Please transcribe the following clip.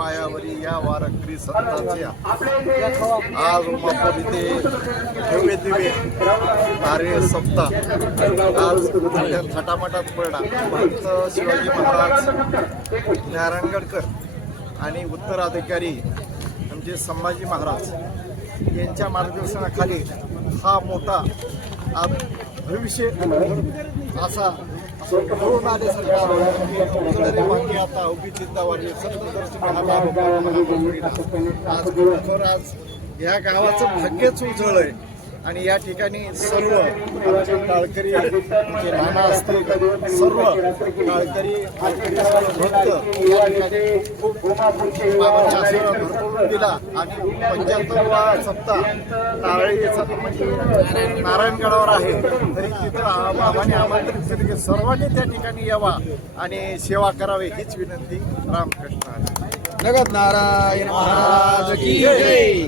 पायावरी या वारकरी संतांच्या आज उमापूर इथे भव्य दिव्य कार्य सप्ताह आज थाटामाटात पडला. भक्त शिवाजी महाराज, नारायणगडकर आणि उत्तराधिकारी म्हणजे संभाजी महाराज यांच्या मार्गदर्शनाखाली हा मोठा भविष्य असा घेऊन आल्यासारखा बाकी आता उभी चिंतावाली आज या गावाचं भाग्यच उजळलंय. आणि या ठिकाणी सर्व आमचे टाळकरी म्हणजे नाना असतील सर्व टाळकरी भक्त या ठिकाणी खूप बाबांचा आशीर्वाद भरपूर दिला. आणि 75वा सप्ताह नारळीचा म्हणजे नारायणगडावर आहे तरी तिथं बाबांनी आमंत्रित केले की सर्वांनी त्या ठिकाणी यावा आणि सेवा करावी हीच विनंती. रामकृष्ण. जगत नारायण महाराज की जय.